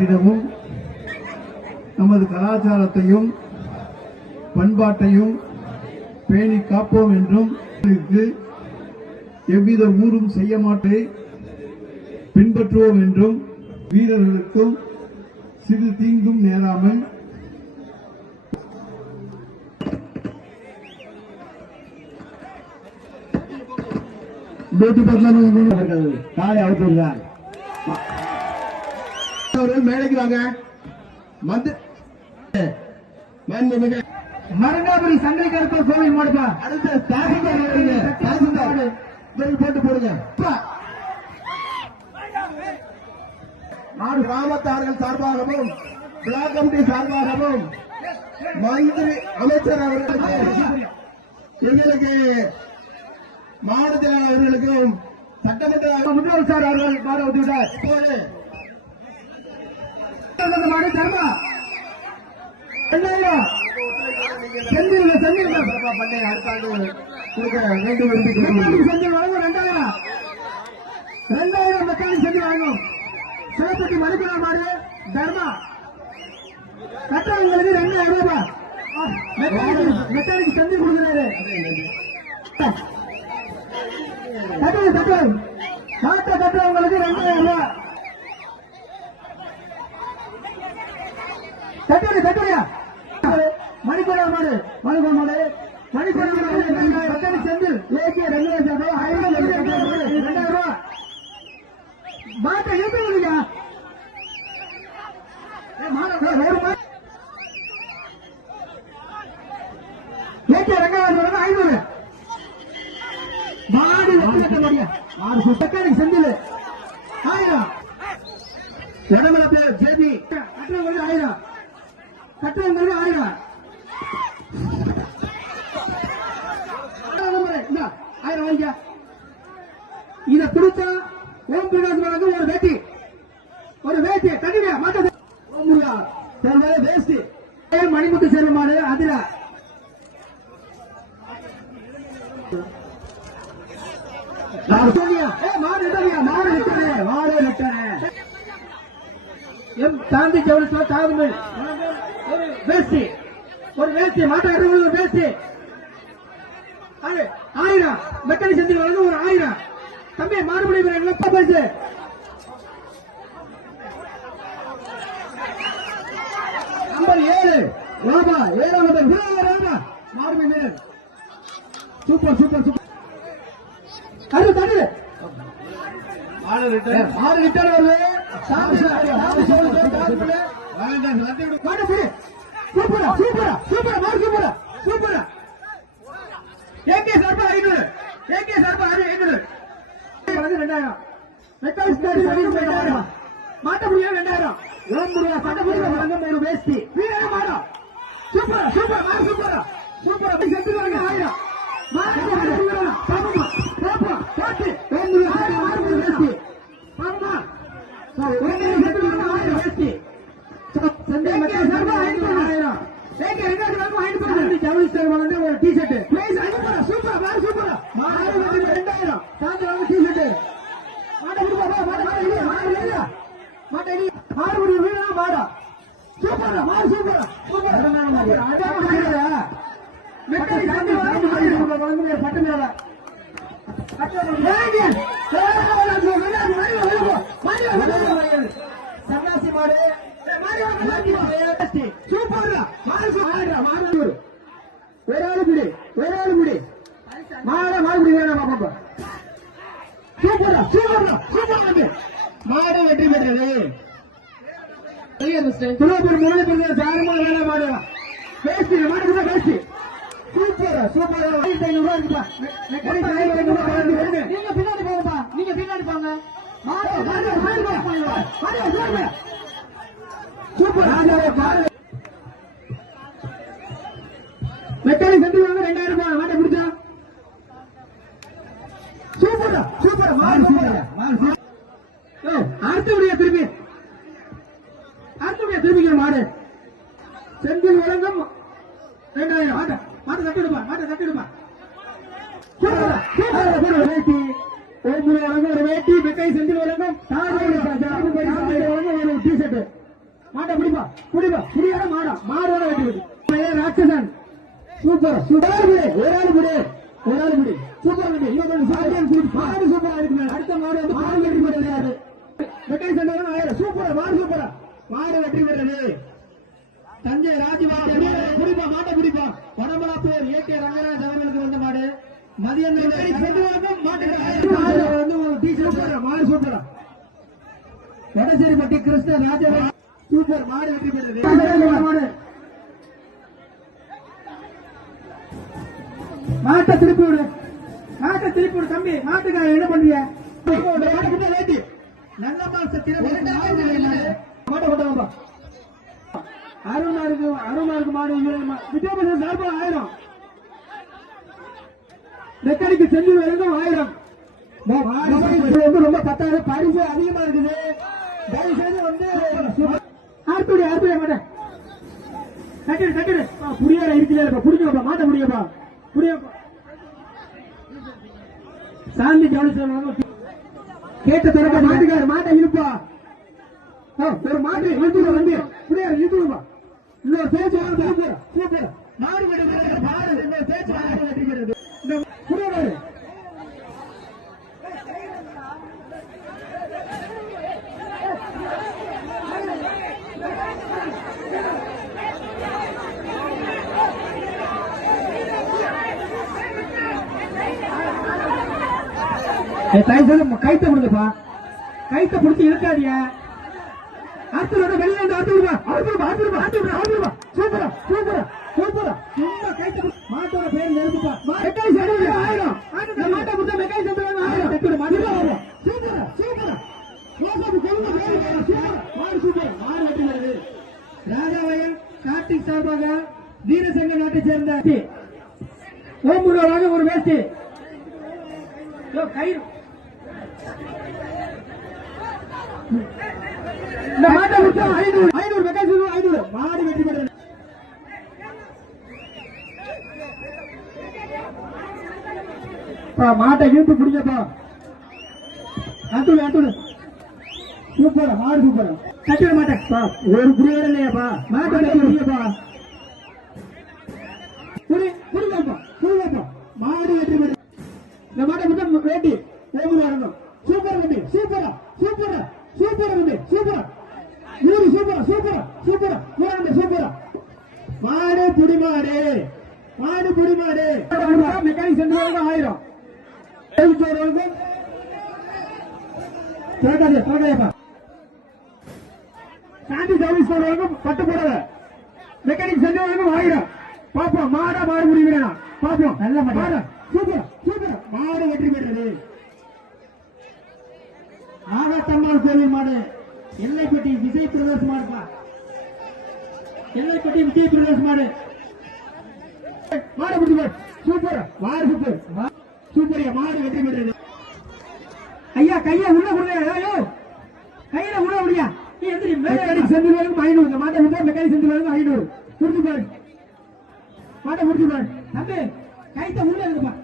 நாட்டிடமும் நமது கலாச்சாரத்தையும் பண்பாட்டையும் பேணி காப்போம் என்றும் எவ்வித ஊரும் செய்ய மாட்டே பின்பற்றுவோம் என்றும் வீரர்களுக்கும் சிறு தீங்கும் நேராமல் காலை அவுத்துள்ளார். மேடைக்கு வாங்க. மரங்காபுரி சங்கை கருப்பர் கோவில் மாடுப்பா. அடுத்த போட்டு போடுங்க. நாடு கிராமத்தார்கள் சார்பாகவும் பிளாக் கமிட்டி சார்பாகவும் மந்திரி அமைச்சர் அவர்களுக்கு எங்களுக்கு மாநில அவர்களுக்கும் சட்டமன்ற முதல்வர் சார் அவர்கள் மாட ஒத்துவிட்டார். இப்போது மாடு தர்மா 2000 செந்தில் பண்ணை அடுத்த ஆண்டு கொடுக்க வேண்டும் என்று செந்தில் வழங்கும் 2000 மெக்கானிக் செந்தில் வழங்கும். சிவப்பட்டி மணிக்குளா மாடு தர்மா கட்டணங்களுக்கு 2000 ரூபாய் மெக்கானிக் செந்தில் கொடுக்கிறாரு. கட்டுறவங்களுக்கு 2000 ரூபாய். கட்டுறியா மணிக்குளா மாடு மணிக்குள மாடு மெக்கானிக் செந்தில் ஏகே 2000 ரூபாய் 2000 ரூபாய் மாட்டை எழுத்துங்க. ஏகே 2000 500 மாடு மெக்கானிக் செந்தில் 1000 உடம்புல பேர் ஜேபி கட்டுறவங்களுக்கு 1000 கட்டுறவங்களுக்கு 1000 வாங்கிக்க. இதை பிடிச்சா ஓம் பிரகாஷ் வழங்க ஒரு வேட்டி தகுதியா மாட்ட ஓம் முருகா வேஸ்ட் மணிமுத்து சேரும் மாடு அதுல தாந்தி ஜவுளி தாழ்மை வேஸ்டி ஒரு வேஸ்டி மாட்டாங்க ஒரு வேஸ்டி 1000 மெக்கானிக் செந்தில் வழங்க ஒரு 1000 தம்பி மாறுபடி பரிசு நம்பர் 7 ராபா 7 ராபா மாறுபடி வீரர் சூப்பர் சூப்பர் சூப்பர் அது தண்ணி மாடு ரிட்டர்ன் வருது. சூப்பரா சூப்பரா சூப்பரா மாடு சூப்பரா சூப்பரா ஏகே சார்பா 500 ஏகே சார்பா 500 2000 மெக்கானிக் 2000 மாட்ட முடியாது 2000 ஓம் முருகா சட்ட முடியாது வழங்கும் ஒரு வேஸ்டி வீரே மாடா சூப்பரா சூப்பரா மாடு சூப்பரா சூப்பரா செத்து வழங்க 1000 மாடு சூப்பரா பாப்பா பாப்பா பாட்டி ஓம் முருகா மாடு ஒரு வேஸ்டி பாப்பா ஓம் முருகா செத்து வழங்க 1000 வேஸ்டி சண்டே மெக்கானிக் சார்பா 1000 ஏகே 2000 ஜவுளி சார் வழங்க ஒரு டி-ஷர்ட் பிரைஸ் 500 சூப்பரா மாடு சூப்பரா மாடு 2000 சாந்தி வழங்க டி-ஷர்ட் மாடு கொடுப்பா மாடு மாடு வீரா மாடா சூப்பரா மாடு சூப்பரா சூப்பரா மெக்கானிக் சாந்தி வழங்க பட்டமேல சன்னாசி மாடு சூப்பரா மாடு ஒரு ஆளு முடி மாடு வேணாம் பாப்பா சூப்பரா சூப்பரா சூப்பரா மாடு வெற்றி பெற்றது. திருவள்ளூர் முன்னாடி சாரமா வேலை மாடு பேசி மாடு பேசி சூப்பரா சூப்பரா 500 ரூபாய் இருக்குப்பா. நீங்க பின்னாடி போங்கப்பா நீங்க பின்னாடி போங்க சூப்பர் மெக்கானிக் சென்று 2000 ரூபாய் மாட்டை பிடிச்சா சூப்பரா சூப்பர் மாடு அடுத்தபடியா திருப்பி மாடு செந்தில் வழங்கும் 2000 மாட்டை தட்டிடுப்பா வேட்டி ஒரு வேட்டி மெக்கானிக் செந்தில் வழங்கும் ஒரு டி-ஷர்ட் மாட்டை பிடிப்பா பிடிப்பா புரியாத மாடா மாடோட வெட்டி விடு ராட்சசன் சூப்பர் சூப்பர் ஒரு ஆள் விடு சூப்பர் விடு இவன் மாடு சூப்பரா இருக்கு அடுத்த மாடு வந்து மாடு வெற்றி பெறுறது வெற்றி சென்றவன் ஆயிரம் சூப்பரா மாடு சூப்பரா மாடு வெற்றி பெறுறது தஞ்சை ராஜ்மாடு பிடிப்பா மாட்டை பிடிப்பா வடமலாப்பூர் ஏகே ரங்கராஜ் அவர்களுக்கு வந்த மாடு மதியம் மாடு வந்து மாடு சூப்பரா வடசேரிப்பட்டி கிருஷ்ண ராஜா சூப்பர் மாடு வெற்றி பெற்றது மாட்டை திருப்பி விடு தம்பி மாட்டுக்காக என்ன பண்றீங்க நல்ல மாட்டை கொண்டு அருமாருக்கு மாடு வித்யாபுரம் சார்பாக 1000 நெக்கடிக்கு செஞ்சு வரைக்கும் 1000 ரொம்ப பத்தாது பரிசு அதிகமா இருக்குது தயவு செய்து வந்து ஆர்பிடி மாட்டேன் கட்டிடு புரியாத இருக்கிறேன் புடிக்கப்பா மாட்ட முடியப்பா புரியப்பா சாந்தி கவனிச்சு கேட்ட தரப்பா மாட்டுக்காரு மாட்டை இழுப்பா ஒரு மாட்டு இழுத்துக்க வந்து புரியாத இழுத்துப்பா இன்னொரு பேச்சு சூப்பர் மாடு பேச்சு புரியாது கைத்த கொடுங்கப்பா கைத்த பிடிச்சி இழுக்காதிய அடுத்த வெளியே வந்து அடுத்துருப்பா சூப்பரா சும்மா கைத்த மாட்டோட பேர் நெருப்புப்பா மெக்காய் 1000 மாட்டை கொடுத்தா மெக்காய் 1000 சூப்பரா மாடு வெட்டி வருது ராஜாவயன் கார்த்திக் சார்பாக வீரசங்க நாட்டை சேர்ந்த ஓம்புருவாக ஒரு வேஷ்டி கயிறு இந்த மாட்டை கொடுத்தா 500 மெக்காய் 500 மாடு வெட்டி பெற்றது மாட்டை இழுத்து பிடிங்கப்பா அத்துடு சூப்பரா மாடு சூப்பரா கட்டிட மாட்டேன் ஒரு புரியாத இல்லையாப்பா மாட்டை பிடிங்கப்பா புரியாப்பா மாடு வெற்றி பெற்றது இந்த மாட்டை மட்டும் வேட்டி ஓமூர் வரணும் சூப்பர் வண்டி சூப்பரா வண்டி சூப்பரா நூறு சூப்பரா மாடு புடி மாடு மெக்கானிக் சென்டர் 1000 கேட்காதேப்பா சாந்தி சர்வீஸ் பட்டு போடாத மெக்கானிக் சென்டர் 1000 பாப்போம் மாடு முடிவுறா பாப்போம் நல்ல மாடு சூப்பர் மாடு வெற்றி பெற்றது ஆகாத்தம்மாள் கோவில் மாடு எல்லைப்பட்டி விஜய் பிரதேஷ் மாடுப்பா எல்லைப்பட்டி விஜய் பிரதேஷ் மாடு பிடிச்சு சூப்பர் சூப்பரியா மாடு வெற்றி பெற்றது ஐயா கையா உள்ள கொடுங்க கையில உள்ள முடியா செந்தில் 500 மாட்டை விட்டா மெக்கானிக் செந்தில் 500 முடிச்சு பாரு மாட்டை முடிச்சு பாரு தம்பி கைத்த உள்ள இருக்குப்பா